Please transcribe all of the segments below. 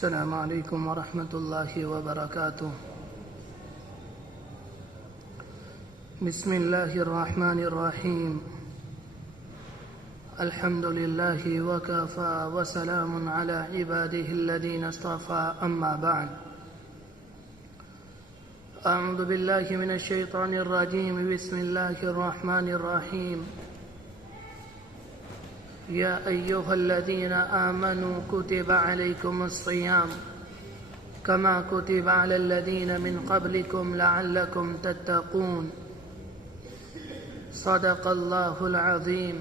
السلام علیکم ورحمۃ اللہ وبرکاتہ۔ بسم اللہ الرحمن الرحیم۔ الحمد للہ وکفى وسلام علی عباده الذین اصطفى، اما بعد۔ اعوذ باللہ من الشیطان الرجیم، بسم اللہ الرحمن الرحیم۔ یا ایہا الذین آمنوا کتب علیکم الصیام کما کتب علی الذین من قبلکم لعلکم تتقون۔ صدق اللہ العظیم۔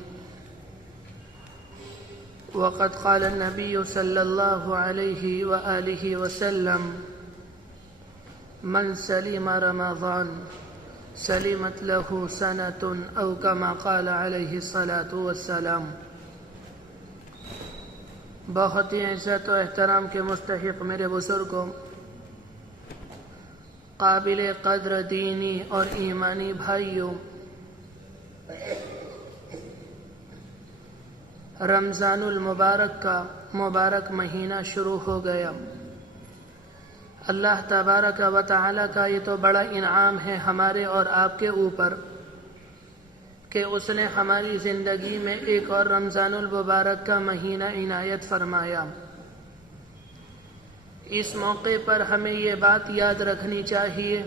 وقد قال النبی صلی اللہ علیہ وآلہ وسلم: من سلم رمضان سلمت له سنة، او کما قال علیہ الصلاة والسلام۔ بہت ہی عزت و احترام کے مستحق میرے بزرگوں، قابل قدر دینی اور ایمانی بھائیوں، رمضان المبارک کا مبارک مہینہ شروع ہو گیا۔ اللہ تبارک و تعالی کا یہ تو بڑا انعام ہے ہمارے اور آپ کے اوپر کہ اس نے ہماری زندگی میں ایک اور رمضان المبارک کا مہینہ عنایت فرمایا۔ اس موقع پر ہمیں یہ بات یاد رکھنی چاہیے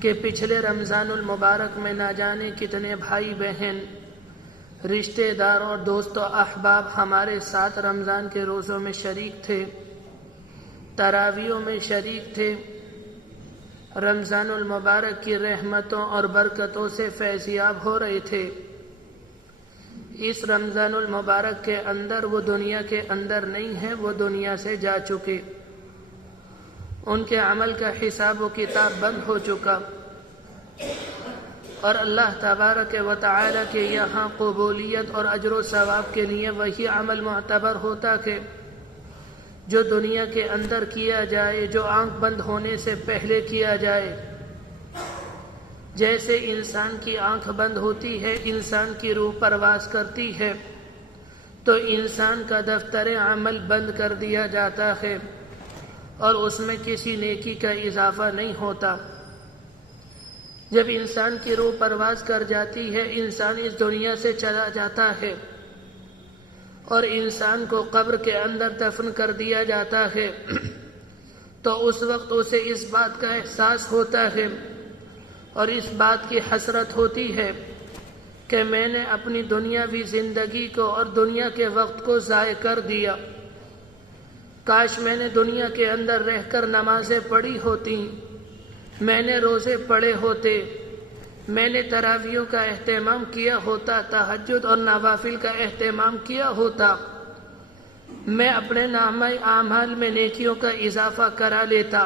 کہ پچھلے رمضان المبارک میں نہ جانے کتنے بھائی بہن، رشتہ دار اور دوست و احباب ہمارے ساتھ رمضان کے روزوں میں شریک تھے، تراویحوں میں شریک تھے، رمضان المبارک کی رحمتوں اور برکتوں سے فیضیاب ہو رہے تھے۔ اس رمضان المبارک کے اندر وہ دنیا کے اندر نہیں ہیں، وہ دنیا سے جا چکے، ان کے عمل کا حساب و کتاب بند ہو چکا، اور اللہ تبارک و تعالی کے یہاں قبولیت اور اجر و ثواب کے لیے وہی عمل معتبر ہوتا کہ جو دنیا کے اندر کیا جائے، جو آنکھ بند ہونے سے پہلے کیا جائے۔ جیسے انسان کی آنکھ بند ہوتی ہے، انسان کی روح پرواز کرتی ہے، تو انسان کا دفتر عمل بند کر دیا جاتا ہے اور اس میں کسی نیکی کا اضافہ نہیں ہوتا۔ جب انسان کی روح پرواز کر جاتی ہے، انسان اس دنیا سے چلا جاتا ہے اور انسان کو قبر کے اندر دفن کر دیا جاتا ہے، تو اس وقت اسے اس بات کا احساس ہوتا ہے اور اس بات کی حسرت ہوتی ہے کہ میں نے اپنی دنیاوی زندگی کو اور دنیا کے وقت کو ضائع کر دیا۔ کاش میں نے دنیا کے اندر رہ کر نمازیں پڑھی ہوتی، میں نے روزے پڑھے ہوتے، میں نے تراویحوں کا اہتمام کیا ہوتا، تہجد اور نوافل کا اہتمام کیا ہوتا، میں اپنے نامہ اعمال میں نیکیوں کا اضافہ کرا لیتا۔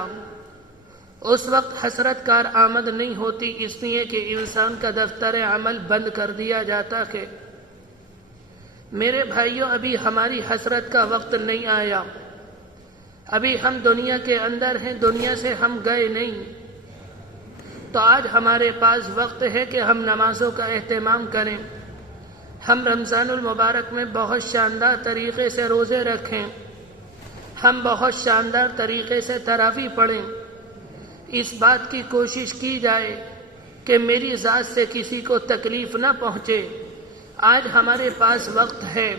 اس وقت حسرت کار آمد نہیں ہوتی، اس لیے کہ انسان کا دفتر عمل بند کر دیا جاتا ہے۔ میرے بھائیوں، ابھی ہماری حسرت کا وقت نہیں آیا، ابھی ہم دنیا کے اندر ہیں، دنیا سے ہم گئے نہیں۔ تو آج ہمارے پاس وقت ہے کہ ہم نمازوں کا اہتمام کریں، ہم رمضان المبارک میں بہت شاندار طریقے سے روزے رکھیں، ہم بہت شاندار طریقے سے تراویح پڑھیں۔ اس بات کی کوشش کی جائے کہ میری ذات سے کسی کو تکلیف نہ پہنچے۔ آج ہمارے پاس وقت ہے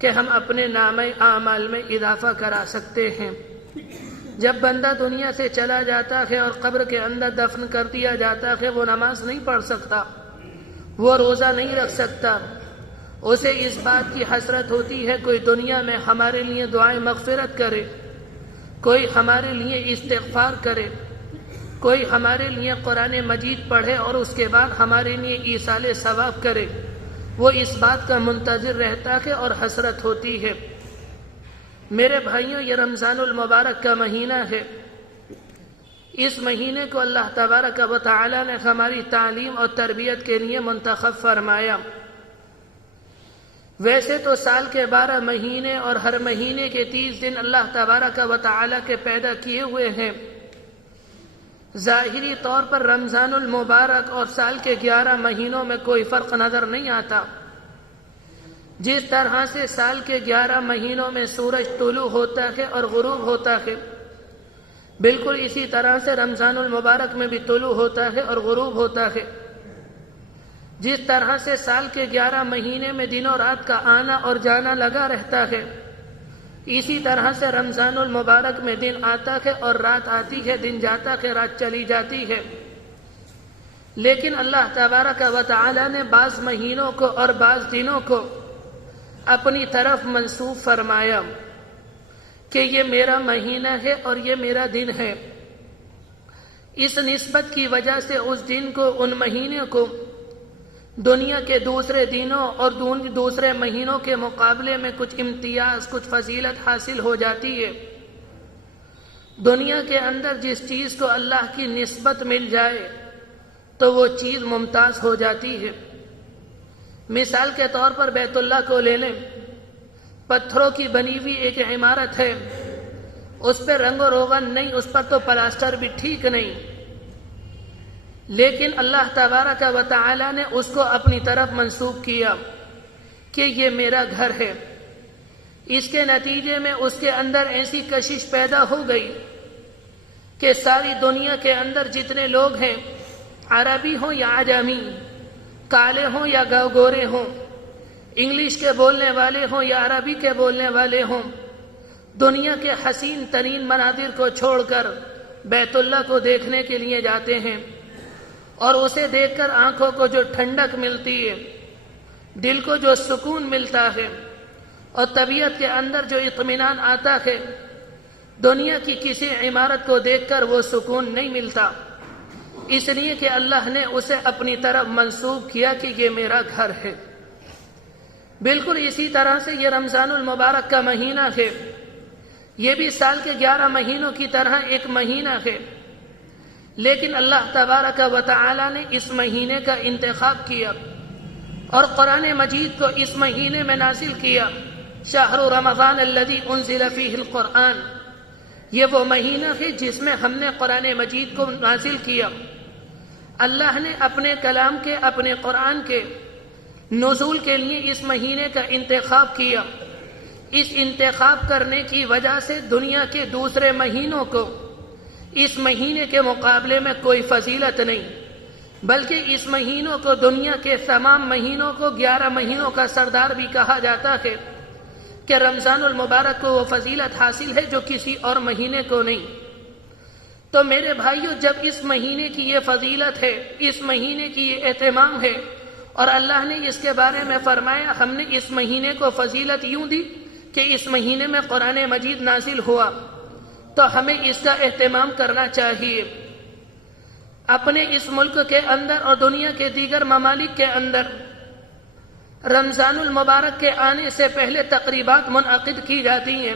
کہ ہم اپنے نامہ اعمال میں اضافہ کرا سکتے ہیں۔ جب بندہ دنیا سے چلا جاتا ہے اور قبر کے اندر دفن کر دیا جاتا ہے، وہ نماز نہیں پڑھ سکتا، وہ روزہ نہیں رکھ سکتا، اسے اس بات کی حسرت ہوتی ہے کوئی دنیا میں ہمارے لیے دعائیں مغفرت کرے، کوئی ہمارے لیے استغفار کرے، کوئی ہمارے لیے قرآن مجید پڑھے اور اس کے بعد ہمارے لیے ایصال ثواب کرے۔ وہ اس بات کا منتظر رہتا ہے اور حسرت ہوتی ہے۔ میرے بھائیوں، یہ رمضان المبارک کا مہینہ ہے، اس مہینے کو اللہ تبارک و تعالی نے ہماری تعلیم اور تربیت کے لیے منتخب فرمایا۔ ویسے تو سال کے 12 مہینے اور ہر مہینے کے 30 دن اللہ تبارک و تعالی کے پیدا کیے ہوئے ہیں۔ ظاہری طور پر رمضان المبارک اور سال کے 11 مہینوں میں کوئی فرق نظر نہیں آتا، جس طرح سے سال کے 11 مہینوں میں سورج طلوع ہوتا ہے اور غروب ہوتا ہے، بالکل اسی طرح سے رمضان المبارک میں بھی طلوع ہوتا ہے اور غروب ہوتا ہے۔ جس طرح سے سال کے 11 مہینے میں دن و رات کا آنا اور جانا لگا رہتا ہے، اسی طرح سے رمضان المبارک میں دن آتا ہے اور رات آتی ہے، دن جاتا ہے، رات چلی جاتی ہے۔ لیکن اللہ تبارک و تعالی نے بعض مہینوں کو اور بعض دنوں کو اپنی طرف منسوب فرمایا کہ یہ میرا مہینہ ہے اور یہ میرا دن ہے۔ اس نسبت کی وجہ سے اس دن کو، ان مہینے کو دنیا کے دوسرے دنوں اور دوسرے مہینوں کے مقابلے میں کچھ امتیاز، کچھ فضیلت حاصل ہو جاتی ہے۔ دنیا کے اندر جس چیز کو اللہ کی نسبت مل جائے تو وہ چیز ممتاز ہو جاتی ہے۔ مثال کے طور پر بیت اللہ کو لے لیں، پتھروں کی بنی ہوئی ایک عمارت ہے، اس پہ رنگ و روغن نہیں، اس پر تو پلاسٹر بھی ٹھیک نہیں، لیکن اللہ تبارک و تعالی نے اس کو اپنی طرف منسوب کیا کہ یہ میرا گھر ہے۔ اس کے نتیجے میں اس کے اندر ایسی کشش پیدا ہو گئی کہ ساری دنیا کے اندر جتنے لوگ ہیں، عربی ہوں یا عجمی، کالے ہوں یا گورے ہوں، انگلش کے بولنے والے ہوں یا عربی کے بولنے والے ہوں، دنیا کے حسین ترین مناظر کو چھوڑ کر بیت اللہ کو دیکھنے کے لیے جاتے ہیں، اور اسے دیکھ کر آنکھوں کو جو ٹھنڈک ملتی ہے، دل کو جو سکون ملتا ہے اور طبیعت کے اندر جو اطمینان آتا ہے، دنیا کی کسی عمارت کو دیکھ کر وہ سکون نہیں ملتا، اس لیے کہ اللہ نے اسے اپنی طرف منسوب کیا کہ یہ میرا گھر ہے۔ بالکل اسی طرح سے یہ رمضان المبارک کا مہینہ ہے، یہ بھی سال کے 11 مہینوں کی طرح ایک مہینہ ہے، لیکن اللہ تبارک و تعالی نے اس مہینے کا انتخاب کیا اور قرآن مجید کو اس مہینے میں نازل کیا۔ شہر رمضان الذی انزل فیہ القرآن، یہ وہ مہینہ ہے جس میں ہم نے قرآن مجید کو نازل کیا۔ اللہ نے اپنے کلام کے، اپنے قرآن کے نزول کے لیے اس مہینے کا انتخاب کیا۔ اس انتخاب کرنے کی وجہ سے دنیا کے دوسرے مہینوں کو اس مہینے کے مقابلے میں کوئی فضیلت نہیں، بلکہ اس مہینوں کو دنیا کے تمام مہینوں کو 11 مہینوں کا سردار بھی کہا جاتا ہے کہ رمضان المبارک کو وہ فضیلت حاصل ہے جو کسی اور مہینے کو نہیں۔ تو میرے بھائیو، جب اس مہینے کی یہ فضیلت ہے، اس مہینے کی یہ اہتمام ہے، اور اللہ نے اس کے بارے میں فرمایا ہم نے اس مہینے کو فضیلت یوں دی کہ اس مہینے میں قرآن مجید نازل ہوا، تو ہمیں اس کا اہتمام کرنا چاہیے۔ اپنے اس ملک کے اندر اور دنیا کے دیگر ممالک کے اندر رمضان المبارک کے آنے سے پہلے تقریبات منعقد کی جاتی ہیں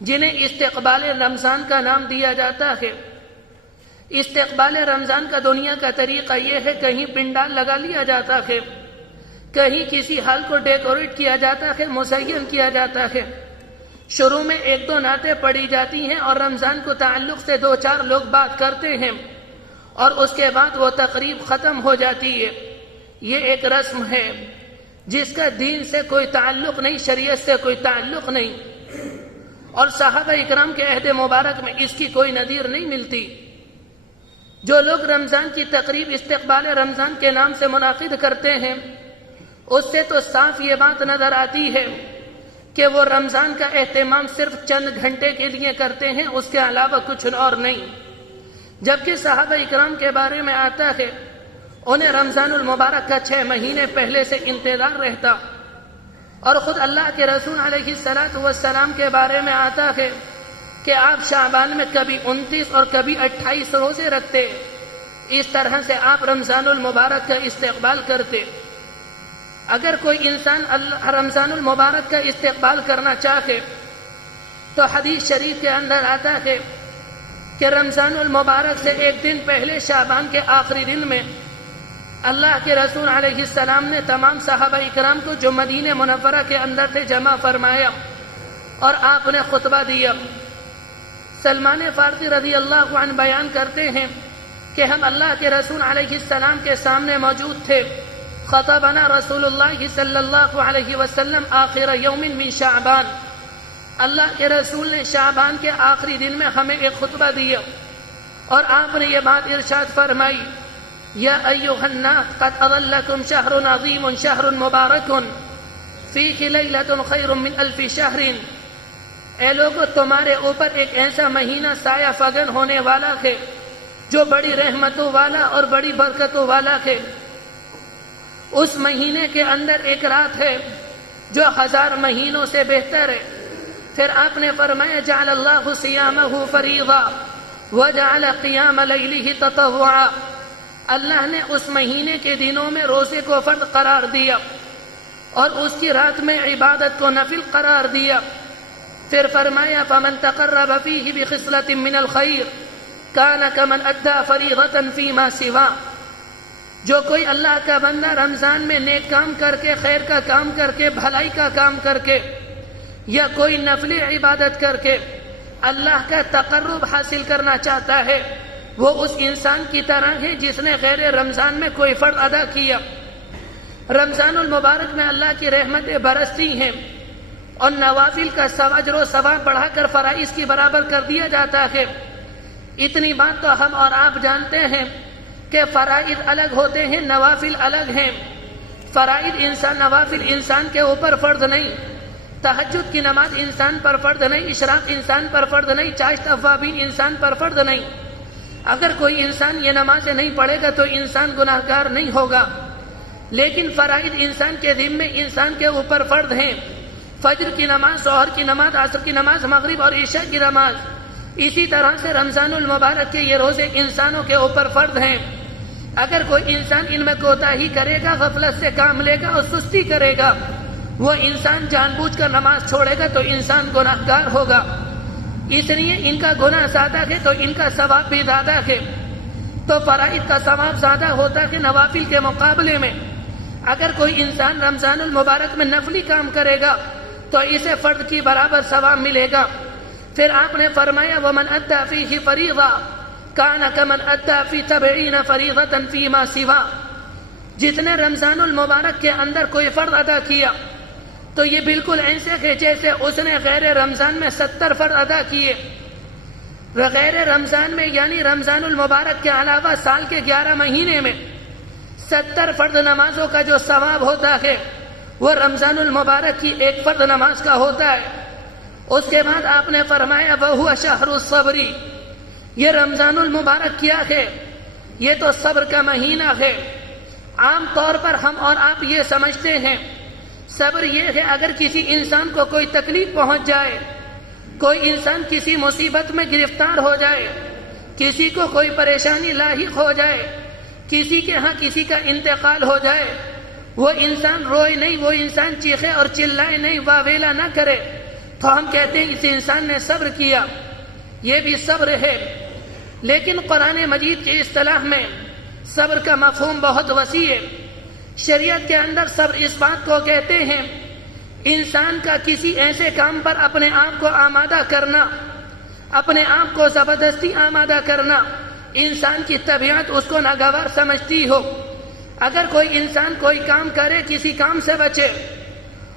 جنہیں استقبال رمضان کا نام دیا جاتا ہے۔ استقبال رمضان کا دنیا کا طریقہ یہ ہے، کہیں پنڈال لگا لیا جاتا ہے، کہیں کسی ہال کو ڈیکوریٹ کیا جاتا ہے، مزین کیا جاتا ہے، شروع میں 1-2 نعتیں پڑھی جاتی ہیں اور رمضان کو تعلق سے 2-4 لوگ بات کرتے ہیں، اور اس کے بعد وہ تقریب ختم ہو جاتی ہے۔ یہ ایک رسم ہے جس کا دین سے کوئی تعلق نہیں، شریعت سے کوئی تعلق نہیں، اور صحابہ اکرام کے عہد مبارک میں اس کی کوئی نظیر نہیں ملتی۔ جو لوگ رمضان کی تقریب استقبال رمضان کے نام سے منعقد کرتے ہیں، اس سے تو صاف یہ بات نظر آتی ہے کہ وہ رمضان کا اہتمام صرف چند گھنٹے کے لیے کرتے ہیں، اس کے علاوہ کچھ اور نہیں۔ جبکہ صحابہ اکرام کے بارے میں آتا ہے انہیں رمضان المبارک کا 6 مہینے پہلے سے انتظار رہتا، اور خود اللہ کے رسول علیہ السلام کے بارے میں آتا ہے کہ آپ شعبان میں کبھی 29 اور کبھی 28 روزے رکھتے، اس طرح سے آپ رمضان المبارک کا استقبال کرتے۔ اگر کوئی انسان رمضان المبارک کا استقبال کرنا چاہے تو حدیث شریف کے اندر آتا ہے کہ رمضان المبارک سے 1 دن پہلے شعبان کے آخری دن میں اللہ کے رسول علیہ السلام نے تمام صحابہ اکرام کو جو مدینہ منورہ کے اندر تھے جمع فرمایا اور آپ نے خطبہ دیا۔ سلمان فارسی رضی اللہ عنہ بیان کرتے ہیں کہ ہم اللہ کے رسول علیہ السلام کے سامنے موجود تھے، خطبنا رسول اللہ صلی اللہ علیہ وسلم آخر یوم من شعبان، اللہ کے رسول نے شعبان کے آخری دن میں ہمیں ایک خطبہ دیا اور آپ نے یہ بات ارشاد فرمائی، یا ایھا الناس قد اظلکم شہر عظیم شہر مبارک فیہ لیلۃ خیر من الف شہر، اے لوگو تمہارے اوپر ایک ایسا مہینہ سایہ فگن ہونے والا ہے جو بڑی رحمتوں والا اور بڑی برکتوں والا ہے، اس مہینے کے اندر ایک رات ہے جو 1000 مہینوں سے بہتر ہے۔ پھر آپ نے فرمایا جعل اللہ صیامہ فریضہ وجعل قیام لیلہ تطوعا، اللہ نے اس مہینے کے دنوں میں روزے کو فرض قرار دیا اور اس کی رات میں عبادت کو نفل قرار دیا۔ پھر فرمایا فمن تقرب فیہ بخصلۃ من الخیر کان کمن ادى فریضۃ فیما سوا، جو کوئی اللہ کا بندہ رمضان میں نیک کام کر کے، خیر کا کام کر کے، بھلائی کا کام کر کے یا کوئی نفلی عبادت کر کے اللہ کا تقرب حاصل کرنا چاہتا ہے، وہ اس انسان کی طرح ہے جس نے غیر رمضان میں کوئی فرض ادا کیا۔ رمضان المبارک میں اللہ کی رحمتیں برستی ہیں اور نوافل کا اجر و ثواب بڑھا کر فرائض کی برابر کر دیا جاتا ہے۔ اتنی بات تو ہم اور آپ جانتے ہیں کہ فرائض الگ ہوتے ہیں، نوافل الگ ہیں۔ نوافل انسان کے اوپر فرض نہیں، تہجد کی نماز انسان پر فرض نہیں، اشراق انسان پر فرض نہیں، چاشت اوابین انسان پر فرض نہیں۔ اگر کوئی انسان یہ نمازیں نہیں پڑھے گا تو انسان گناہگار نہیں ہوگا، لیکن فرائض انسان کے ذمے، انسان کے اوپر فرض ہیں۔ فجر کی نماز، ظہر کی نماز، عصر کی نماز، مغرب اور عشاء کی نماز، اسی طرح سے رمضان المبارک کے یہ روزے انسانوں کے اوپر فرض ہیں۔ اگر کوئی انسان ان میں کوتاہی کرے گا، غفلت سے کام لے گا اور سستی کرے گا، وہ انسان جان بوجھ کر نماز چھوڑے گا تو انسان گناہگار ہوگا۔ اس لیے ان کا گناہ زیادہ ہے تو ان کا ثواب بھی زیادہ ہے۔ تو فرائض کا ثواب زیادہ ہوتا ہے نوافل کے مقابلے میں۔ اگر کوئی انسان رمضان المبارک میں نفلی کام کرے گا تو اسے فرض کی برابر ثواب ملے گا۔ پھر آپ نے فرمایا ومن ادى فیہ فریضہ کان کمن ادى فی 70 فریضۃ فیما سوا، جس نے رمضان المبارک کے اندر کوئی فرض ادا کیا تو یہ بالکل ایسے ہے جیسے اس نے غیر رمضان میں 70 فرض ادا کیے۔ غیر رمضان میں یعنی رمضان المبارک کے علاوہ سال کے 11 مہینے میں 70 فرض نمازوں کا جو ثواب ہوتا ہے وہ رمضان المبارک کی ایک فرض نماز کا ہوتا ہے۔ اس کے بعد آپ نے فرمایا وَهُوَ شَهْرُ الصَّبْرِ، یہ رمضان المبارک کیا ہے؟ یہ تو صبر کا مہینہ ہے۔ عام طور پر ہم اور آپ یہ سمجھتے ہیں صبر یہ ہے اگر کسی انسان کو کوئی تکلیف پہنچ جائے، کوئی انسان کسی مصیبت میں گرفتار ہو جائے، کسی کو کوئی پریشانی لاحق ہو جائے، کسی کے ہاں کسی کا انتقال ہو جائے، وہ انسان روئے نہیں، وہ انسان چیخے اور چلائے نہیں، واویلا نہ کرے، تو ہم کہتے ہیں اس انسان نے صبر کیا، یہ بھی صبر ہے۔ لیکن قرآن مجید کی اصطلاح میں صبر کا مفہوم بہت وسیع ہے۔ شریعت کے اندر صبر اس بات کو کہتے ہیں انسان کا کسی ایسے کام پر اپنے آپ کو آمادہ کرنا، اپنے آپ کو زبردستی آمادہ کرنا، انسان کی طبیعت اس کو ناگوار سمجھتی ہو۔ اگر کوئی انسان کوئی کام کرے، کسی کام سے بچے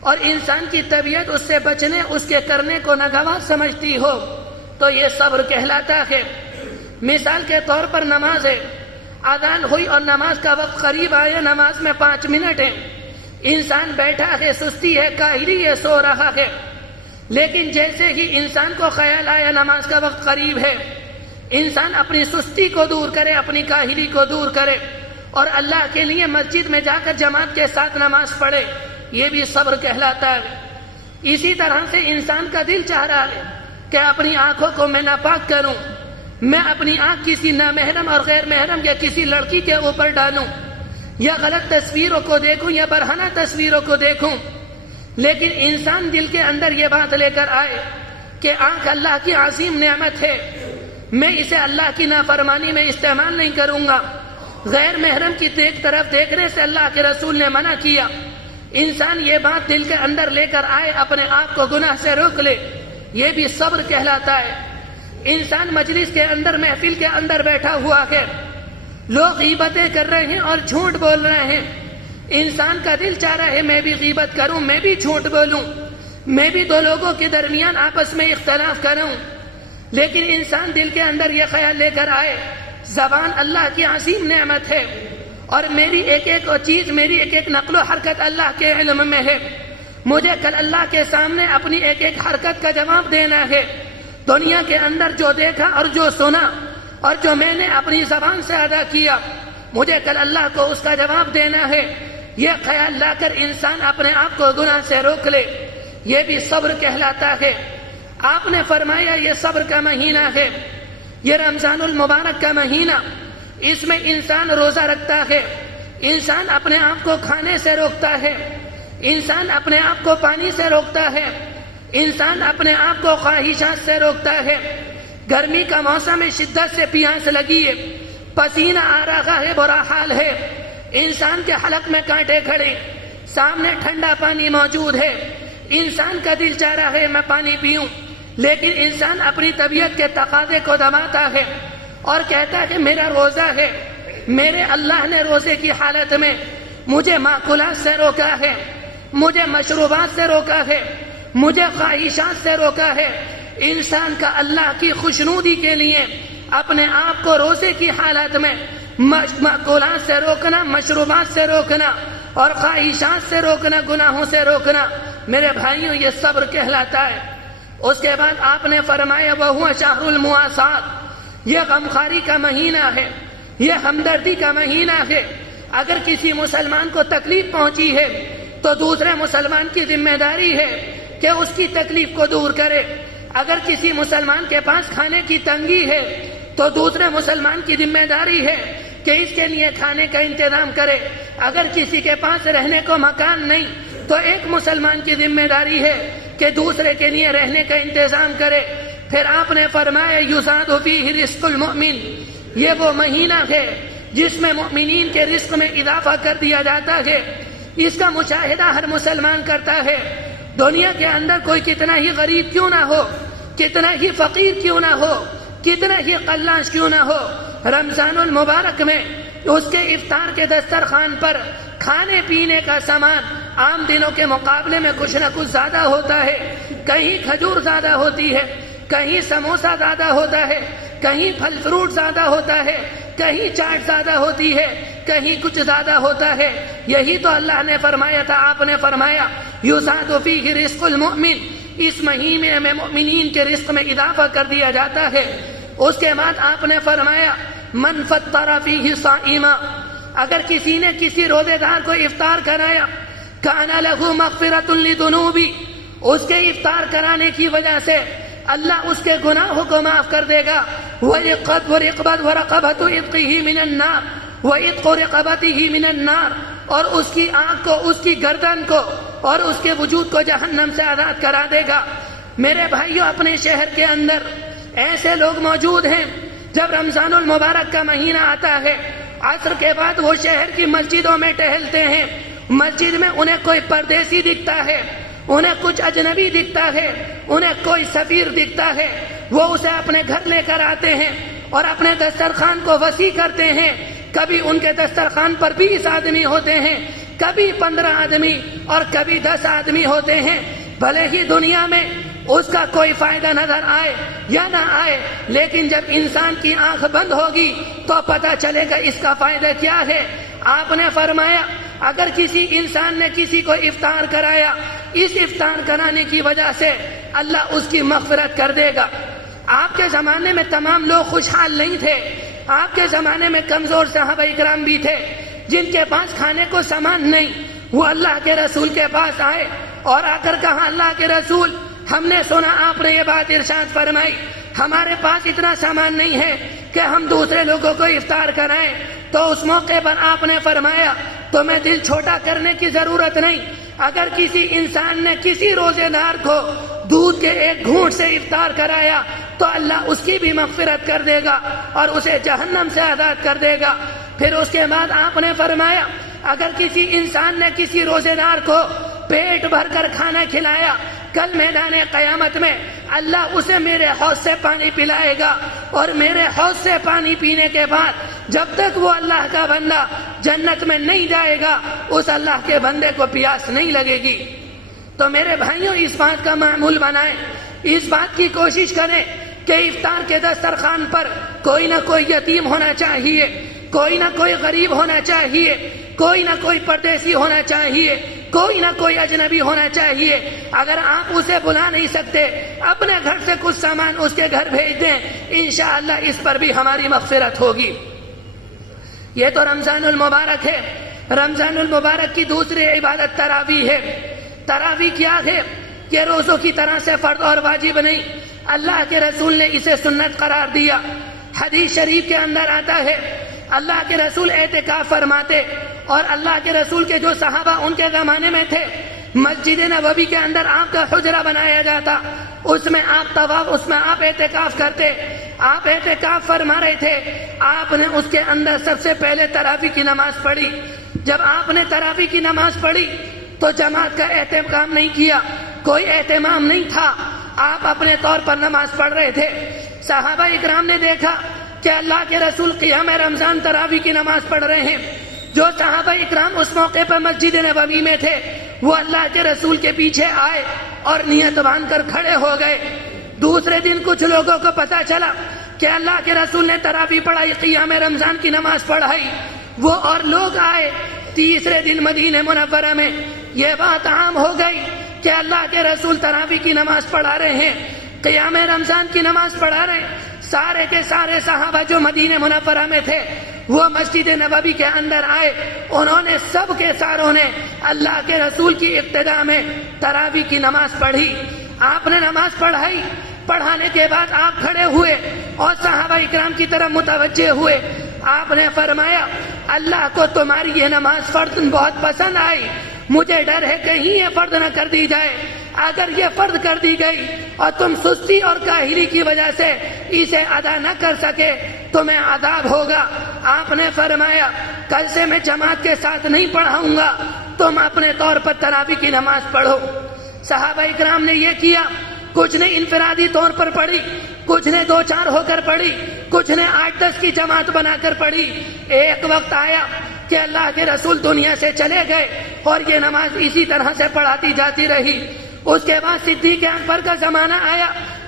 اور انسان کی طبیعت اس سے بچنے، اس کے کرنے کو ناگوار سمجھتی ہو تو یہ صبر کہلاتا ہے۔ مثال کے طور پر نماز ہے، اذان ہوئی اور نماز کا وقت قریب آیا، نماز میں 5 منٹ ہیں، انسان بیٹھا ہے، سستی ہے، کاہلی ہے، سو رہا ہے، لیکن جیسے ہی انسان کو خیال آیا نماز کا وقت قریب ہے، انسان اپنی سستی کو دور کرے، اپنی کاہلی کو دور کرے اور اللہ کے لیے مسجد میں جا کر جماعت کے ساتھ نماز پڑھے، یہ بھی صبر کہلاتا ہے۔ اسی طرح سے انسان کا دل چاہ رہا ہے کہ اپنی آنکھوں کو میں ناپاک کروں، میں اپنی آنکھ کسی نامحرم اور غیر محرم یا کسی لڑکی کے اوپر ڈالوں، یا غلط تصویروں کو دیکھوں یا برہنہ تصویروں کو دیکھوں، لیکن انسان دل کے اندر یہ بات لے کر آئے کہ آنکھ اللہ کی عظیم نعمت ہے، میں اسے اللہ کی نافرمانی میں استعمال نہیں کروں گا، غیر محرم کی طرف دیکھنے سے اللہ کے رسول نے منع کیا۔ انسان یہ بات دل کے اندر لے کر آئے، اپنے آپ کو گناہ سے روک لے، یہ بھی صبر کہلاتا ہے۔ انسان مجلس کے اندر، محفل کے اندر بیٹھا ہوا ہے، لوگ غیبتیں کر رہے ہیں اور جھوٹ بول رہے ہیں، انسان کا دل چاہ رہا ہے میں بھی غیبت کروں، میں بھی جھوٹ بولوں، میں بھی دو لوگوں کے درمیان آپس میں اختلاف کروں، لیکن انسان دل کے اندر یہ خیال لے کر آئے زبان اللہ کی عظیم نعمت ہے اور میری ایک ایک چیز، میری ایک ایک نقل و حرکت اللہ کے علم میں ہے، مجھے کل اللہ کے سامنے اپنی ایک ایک حرکت کا جواب دینا ہے۔ دنیا کے اندر جو دیکھا اور جو سنا اور جو میں نے اپنی زبان سے ادا کیا، مجھے کل اللہ کو اس کا جواب دینا ہے۔ یہ خیال لا کر انسان اپنے آپ کو گناہ سے روک لے، یہ بھی صبر کہلاتا ہے۔ آپ نے فرمایا یہ صبر کا مہینہ ہے، یہ رمضان المبارک کا مہینہ، اس میں انسان روزہ رکھتا ہے، انسان اپنے آپ کو کھانے سے روکتا ہے، انسان اپنے آپ کو پانی سے روکتا ہے، انسان اپنے آپ کو خواہشات سے روکتا ہے۔ گرمی کا موسم ہے، شدت سے پیاس لگی ہے، پسینہ آ رہا ہے، برا حال ہے، انسان کے حلق میں کانٹے کھڑے، سامنے ٹھنڈا پانی موجود ہے، انسان کا دل چاہ رہا ہے میں پانی پیوں، لیکن انسان اپنی طبیعت کے تقاضے کو دباتا ہے اور کہتا ہے کہ میرا روزہ ہے، میرے اللہ نے روزے کی حالت میں مجھے ماکولات سے روکا ہے، مجھے مشروبات سے روکا ہے، مجھے خواہشات سے روکا ہے۔ انسان کا اللہ کی خوشنودی کے لیے اپنے آپ کو روزے کی حالت میں ماکولات سے روکنا، مشروبات سے روکنا اور خواہشات سے روکنا، گناہوں سے روکنا، میرے بھائیوں یہ صبر کہلاتا ہے۔ اس کے بعد آپ نے فرمایا وَهُوَ شَهْرُ الْمُوَاسَاةِ، یہ غمخواری کا مہینہ ہے، یہ ہمدردی کا مہینہ ہے۔ اگر کسی مسلمان کو تکلیف پہنچی ہے تو دوسرے مسلمان کی ذمہ داری ہے کہ اس کی تکلیف کو دور کرے۔ اگر کسی مسلمان کے پاس کھانے کی تنگی ہے تو دوسرے مسلمان کی ذمہ داری ہے کہ اس کے لیے کھانے کا انتظام کرے۔ اگر کسی کے پاس رہنے کو مکان نہیں تو ایک مسلمان کی ذمہ داری ہے کہ دوسرے کے لیے رہنے کا انتظام کرے۔ پھر آپ نے فرمایا یزاد فیہ رزق المؤمن، یہ وہ مہینہ ہے جس میں مؤمنین کے رزق میں اضافہ کر دیا جاتا ہے۔ اس کا مشاہدہ ہر مسلمان کرتا ہے۔ دنیا کے اندر کوئی کتنا ہی غریب کیوں نہ ہو، کتنا ہی فقیر کیوں نہ ہو، کتنا ہی قلاش کیوں نہ ہو، رمضان المبارک میں اس کے افطار کے دسترخوان پر کھانے پینے کا سامان عام دنوں کے مقابلے میں کچھ نہ کچھ زیادہ ہوتا ہے۔ کہیں کھجور زیادہ ہوتی ہے، کہیں سموسہ زیادہ ہوتا ہے، کہیں پھل فروٹ زیادہ ہوتا ہے، کہیں چاٹ زیادہ ہوتی ہے، کہیں کچھ زیادہ ہوتا ہے۔ یہی تو اللہ نے فرمایا تھا، آپ نے فرمایا یزاد فیہ رزق المؤمن، اس مہینے میں مؤمنین کے رزق میں اضافہ کر دیا جاتا ہے۔ اس کے بعد آپ نے فرمایا من فطر فیہ صائما، اگر کسی نے کسی روزے دار کو افطار کرایا کان لہ مغفرۃ لذنوبہ، اس کے افطار کرانے کی وجہ سے اللہ اس کے گناہوں کو معاف کر دے گا۔ وَرَقَبَةُ عِتْقِهِ مِنَ النَّارِ وَعِتْقُ رِقَبَتِهِ مِنَ النَّارِ، اور اس کی آنکھ کو، اس کی گردن کو اور اس کے وجود کو جہنم سے آزاد کرا دے گا۔ میرے بھائیوں، اپنے شہر کے اندر ایسے لوگ موجود ہیں جب رمضان المبارک کا مہینہ آتا ہے، عصر کے بعد وہ شہر کی مسجدوں میں ٹہلتے ہیں، مسجد میں انہیں کوئی پردیسی دکھتا ہے، انہیں کچھ اجنبی دکھتا ہے، انہیں کوئی سفیر دکھتا ہے، وہ اسے اپنے گھر لے کر آتے ہیں اور اپنے دسترخوان کو وسیع کرتے ہیں۔ کبھی ان کے دسترخوان پر 20 آدمی ہوتے ہیں، کبھی 15 آدمی اور کبھی 10 آدمی ہوتے ہیں۔ بھلے ہی دنیا میں اس کا کوئی فائدہ نظر آئے یا نہ آئے، لیکن جب انسان کی آنکھ بند ہوگی تو پتہ چلے گا اس کا فائدہ کیا ہے۔ آپ نے فرمایا اگر کسی انسان نے کسی کو افطار کرایا، اس افطار کرانے کی وجہ سے اللہ اس کی مغفرت کر دے گا۔ آپ کے زمانے میں تمام لوگ خوشحال نہیں تھے، آپ کے زمانے میں کمزور صحابہ اکرام بھی تھے جن کے پاس کھانے کو سامان نہیں، وہ اللہ کے رسول کے پاس آئے اور آ کر کہا اللہ کے رسول، ہم نے سنا آپ نے یہ بات ارشاد فرمائی، ہمارے پاس اتنا سامان نہیں ہے کہ ہم دوسرے لوگوں کو افطار کرائیں۔ تو اس موقع پر آپ نے فرمایا تمہیں دل چھوٹا کرنے کی ضرورت نہیں، اگر کسی انسان نے کسی روزے دار کو دودھ کے ایک گھونٹ سے افطار کرایا تو اللہ اس کی بھی مغفرت کر دے گا اور اسے جہنم سے آزاد کر دے گا۔ پھر اس کے بعد آپ نے فرمایا اگر کسی انسان نے کسی روزے دار کو پیٹ بھر کر کھانا کھلایا کل میدان قیامت میں اللہ اسے میرے حوض سے پانی پلائے گا، اور میرے حوض سے پانی پینے کے بعد جب تک وہ اللہ کا بندہ جنت میں نہیں جائے گا اس اللہ کے بندے کو پیاس نہیں لگے گی۔ تو میرے بھائیوں، اس بات کا معمول بنائیں، اس بات کی کوشش کریں کہ افطار کے دسترخوان پر کوئی نہ کوئی یتیم ہونا چاہیے، کوئی نہ کوئی غریب ہونا چاہیے، کوئی نہ کوئی پردیسی ہونا چاہیے، کوئی نہ کوئی اجنبی ہونا چاہیے۔ اگر آپ اسے بلا نہیں سکتے، اپنے گھر سے کچھ سامان اس کے گھر بھیج دیں، انشاءاللہ اس پر بھی ہماری مغفرت ہوگی۔ یہ تو رمضان المبارک ہے۔ رمضان المبارک کی دوسری عبادت تراویح ہے۔ تراویح کیا ہے؟ یہ روزوں کی طرح سے فرض اور واجب نہیں، اللہ کے رسول نے اسے سنت قرار دیا۔ حدیث شریف کے اندر آتا ہے اللہ کے رسول اعتکاف فرماتے، اور اللہ کے رسول کے جو صحابہ ان کے زمانے میں تھے، مسجد نبوی کے اندر آپ کا حجرہ بنایا جاتا، اس میں آپ اعتکاف کرتے۔ آپ اعتکاف فرما رہے تھے، آپ نے اس کے اندر سب سے پہلے تراویح کی نماز پڑھی۔ جب آپ نے تراویح کی نماز پڑھی تو جماعت کا اہتمام نہیں کیا، کوئی اہتمام نہیں تھا، آپ اپنے طور پر نماز پڑھ رہے تھے۔ صحابہ اکرام نے دیکھا کہ اللہ کے رسول قیام رمضان تراویح کی نماز پڑھ رہے ہیں۔ جو صحابہ اکرام اس موقع پر مسجد نبوی میں تھے وہ اللہ کے رسول کے پیچھے آئے اور نیت باندھ کر کھڑے ہو گئے۔ دوسرے دن کچھ لوگوں کو پتا چلا کہ اللہ کے رسول نے تراویح پڑھائی، قیام رمضان کی نماز پڑھائی، وہ اور لوگ آئے۔ تیسرے دن مدینہ منورہ میں یہ بات عام ہو گئی کہ اللہ کے رسول تراویح کی نماز پڑھا رہے ہیں، قیام رمضان کی نماز پڑھا رہے ہیں۔ سارے کے سارے صحابہ جو مدینہ منورہ میں تھے وہ مسجد نبوی کے اندر آئے، انہوں نے سب کے ساروں نے اللہ کے رسول کی ابتدا میں تراویح کی نماز پڑھی۔ آپ نے نماز پڑھائی، پڑھانے کے بعد آپ کھڑے ہوئے اور صحابہ اکرام کی طرف متوجہ ہوئے۔ آپ نے فرمایا اللہ کو تمہاری یہ نماز فرض بہت پسند آئی، مجھے ڈر ہے کہیں یہ فرض نہ کر دی جائے، اگر یہ فرض کر دی گئی اور تم سستی اور کاہلی کی وجہ سے اسے ادا نہ کر سکے تمہیں عذاب ہوگا۔ آپ نے فرمایا کل سے میں جماعت کے ساتھ نہیں پڑھاؤں گا، تم اپنے طور پر تراویح کی نماز پڑھو۔ صحابہ اکرام نے یہ کیا، کچھ نے انفرادی طور پر پڑھی، کچھ نے 2-4 ہو کر پڑھی، کچھ نے 8-10 کی جماعت بنا کر پڑھی۔ ایک وقت آیا کہ اللہ کے رسول دنیا سے چلے گئے اور یہ نماز اسی طرح سے پڑھاتی جاتی رہی۔ اس کے بعد صدیق اکبر کا زمانہ آیا،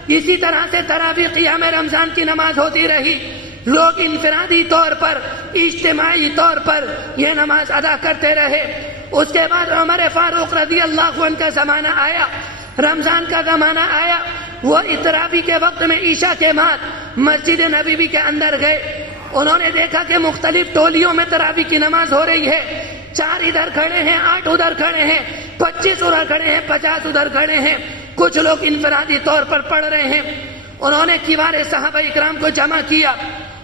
اسی طرح سے تراویح قیام رمضان کی نماز ہوتی رہی۔ لوگ انفرادی طور پر، اجتماعی طور پر یہ نماز ادا کرتے رہے۔ اس کے بعد عمر فاروق رضی اللہ عنہ کا زمانہ آیا، رمضان کا زمانہ آیا، وہ تراویح کے وقت میں عشاء کے بعد مسجد نبوی کے اندر گئے۔ انہوں نے دیکھا کہ مختلف ٹولیوں میں تراویح کی نماز ہو رہی ہے، 4 ادھر کھڑے ہیں، 8 ادھر کھڑے ہیں، 25 ادھر کھڑے ہیں، 50 ادھر کھڑے ہیں، کچھ لوگ انفرادی طور پر پڑھ رہے ہیں۔ انہوں نے کبار صحابہ اکرام کو جمع کیا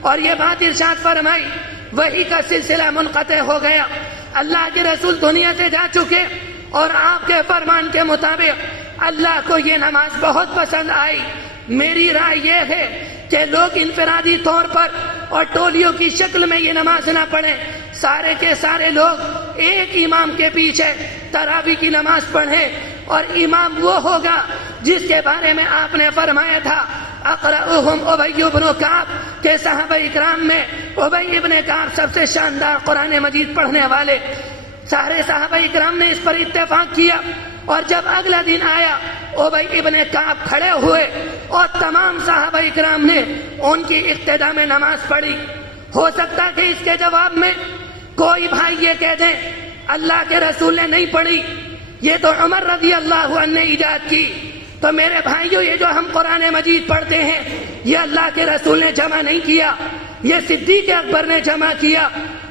اور یہ بات ارشاد فرمائی، وحی کا سلسلہ منقطع ہو گیا، اللہ کے رسول دنیا سے جا چکے اور آپ کے فرمان کے مطابق اللہ کو یہ نماز بہت پسند آئی۔ میری رائے یہ ہے کہ لوگ انفرادی طور پر اور ٹولیوں کی شکل میں یہ نماز نہ پڑھیں، سارے کے سارے لوگ ایک امام کے پیچھے تراویح کی نماز پڑھیں، اور امام وہ ہوگا جس کے بارے میں آپ نے فرمایا تھا اقرأہم ابی بن کعب، کہ صحابہ اکرام میں ابی ابن کعب سب سے شاندار قرآن مجید پڑھنے والے۔ سارے صحابہ اکرام نے اس پر اتفاق کیا، اور جب اگلا دن آیا ابی ابن کعب کھڑے ہوئے اور تمام صحابہ اکرام نے ان کی اقتداء میں نماز پڑھی۔ ہو سکتا کہ اس کے جواب میں کوئی بھائی یہ کہہ دیں اللہ کے رسول نے نہیں پڑھی، یہ تو عمر رضی اللہ عنہ نے ایجاد کی۔ تو میرے بھائیوں، یہ جو ہم قرآن مجید پڑھتے ہیں یہ اللہ کے رسول نے جمع نہیں کیا، یہ صدیق اکبر نے جمع کیا۔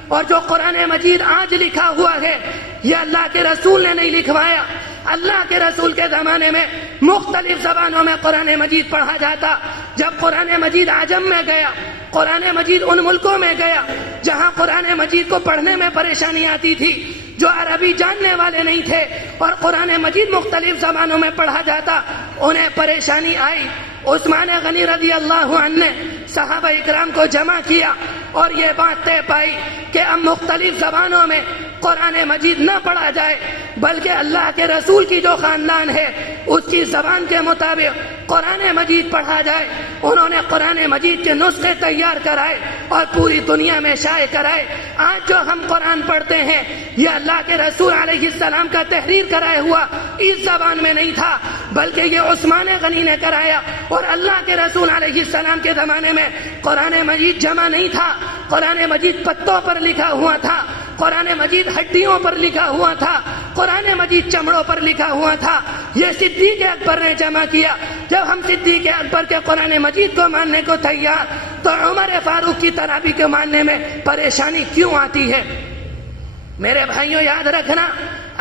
اور جو قرآن مجید آج لکھا ہوا ہے یہ اللہ کے رسول نے نہیں لکھوایا۔ اللہ کے رسول کے زمانے میں مختلف زبانوں میں قرآن مجید پڑھا جاتا۔ جب قرآن مجید عجم میں گیا، قرآن مجید ان ملکوں میں گیا جہاں قرآن مجید کو پڑھنے میں پریشانی آتی تھی، جو عربی جاننے والے نہیں تھے اور قرآن مجید مختلف زبانوں میں پڑھا جاتا، انہیں پریشانی آئی۔ عثمان غنی رضی اللہ عنہ نے صحابہ اکرام کو جمع کیا اور یہ بات طے پائی کہ اب مختلف زبانوں میں قرآن مجید نہ پڑھا جائے، بلکہ اللہ کے رسول کی جو خاندان ہے اس کی زبان کے مطابق قرآن مجید پڑھا جائے. انہوں نے قرآن مجید کے نسخے تیار کرائے اور پوری دنیا میں شائع کرائے. آج جو ہم قرآن پڑھتے ہیں یہ اللہ کے رسول علیہ السلام کا تحریر کرایا ہوا اس زبان میں نہیں تھا، بلکہ یہ عثمان غنی نے کرایا. اور اللہ کے رسول علیہ السلام کے زمانے میں قرآن مجید جمع نہیں تھا. قرآن مجید پتوں پر لکھا ہوا تھا، قرآن مجید ہڈیوں پر لکھا ہوا تھا، قرآن مجید چمڑوں پر لکھا ہوا تھا. یہ صدیق اکبر نے جمع کیا. جب ہم صدیق اکبر کے قرآن مجید کو ماننے کو تیار تو عمر فاروق کی تراویح کو ماننے میں پریشانی کیوں آتی ہے؟ میرے بھائیوں یاد رکھنا،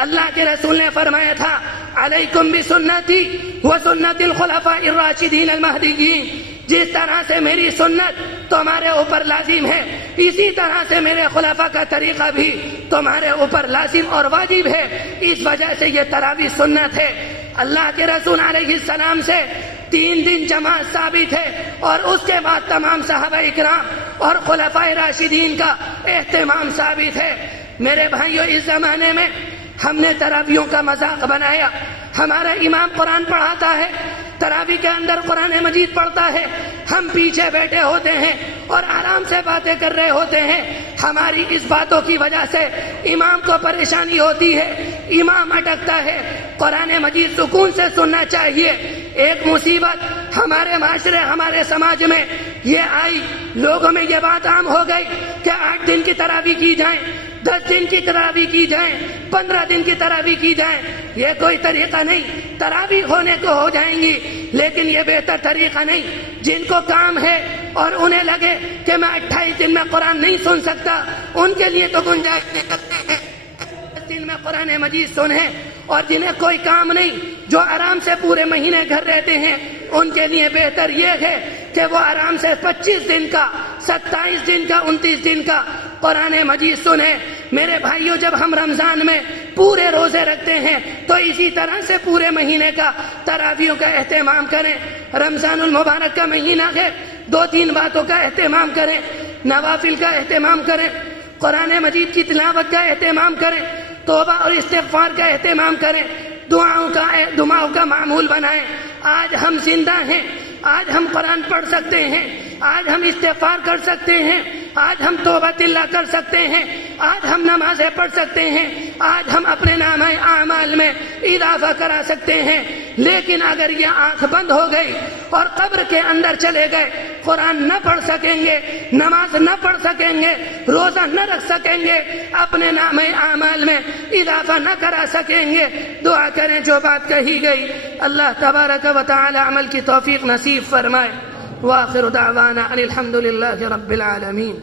اللہ کے رسول نے فرمایا تھا علیکم بسنتی وسنت الخلفاء الراشدین المہدیین. جس طرح سے میری سنت تمہارے اوپر لازم ہے اسی طرح سے میرے خلفاء کا طریقہ بھی تمہارے اوپر لازم اور واجب ہے. اس وجہ سے یہ تراویح سنت ہے. اللہ کے رسول علیہ السلام سے 3 دن جماعت ثابت ہے اور اس کے بعد تمام صحابہ اکرام اور خلفائے راشدین کا اہتمام ثابت ہے. میرے بھائیوں اس زمانے میں ہم نے تراویحوں کا مذاق بنایا. ہمارا امام قرآن پڑھاتا ہے، تراویح کے اندر قرآن مجید پڑھتا ہے، ہم پیچھے بیٹھے ہوتے ہیں اور آرام سے باتیں کر رہے ہوتے ہیں. ہماری اس باتوں کی وجہ سے امام کو پریشانی ہوتی ہے، امام اٹکتا ہے. قرآن مجید سکون سے سننا چاہیے. ایک مصیبت ہمارے معاشرے ہمارے سماج میں یہ آئی، لوگوں میں یہ بات عام ہو گئی کہ 8 دن کی تراویح کی جائیں، 10 دن کی تراویح کی جائیں، 15 دن کی تراویح کی جائیں. یہ کوئی طریقہ نہیں. تراویح ہونے کو ہو جائیں گی لیکن یہ بہتر طریقہ نہیں. جن کو کام ہے اور انہیں لگے کہ میں 28 دن میں قرآن نہیں سن سکتا، ان کے لیے تو گنجائش نکلتے ہیں 10 دن میں قرآن مجید سنیں. اور جنہیں کوئی کام نہیں، جو آرام سے پورے مہینے گھر رہتے ہیں، ان کے لیے بہتر یہ ہے کہ وہ آرام سے 25 دن کا، 27 دن کا، 29 دن کا قرآن مجید سنیں. میرے بھائیوں جب ہم رمضان میں پورے روزے رکھتے ہیں تو اسی طرح سے پورے مہینے کا تراویحوں کا اہتمام کریں. رمضان المبارک کا مہینہ ہے، 2-3 باتوں کا اہتمام کریں. نوافل کا اہتمام کریں، قرآن مجید کی تلاوت کا اہتمام کریں، توبہ اور استغفار کا اہتمام کریں، دعاؤں کا معمول بنائیں. آج ہم زندہ ہیں، آج ہم قرآن پڑھ سکتے ہیں، آج ہم استغفار کر سکتے ہیں، آج ہم توبہ اللہ کر سکتے ہیں، آج ہم نمازیں پڑھ سکتے ہیں، آج ہم اپنے نامہ اعمال میں اضافہ کرا سکتے ہیں. لیکن اگر یہ آنکھ بند ہو گئی اور قبر کے اندر چلے گئے، قرآن نہ پڑھ سکیں گے، نماز نہ پڑھ سکیں گے، روزہ نہ رکھ سکیں گے، اپنے نامہ اعمال میں اضافہ نہ کرا سکیں گے. دعا کریں جو بات کہی گئی اللہ تبارک و تعالی عمل کی توفیق نصیب فرمائے. وآخر دعوانا ان الحمد للہ رب العالمین.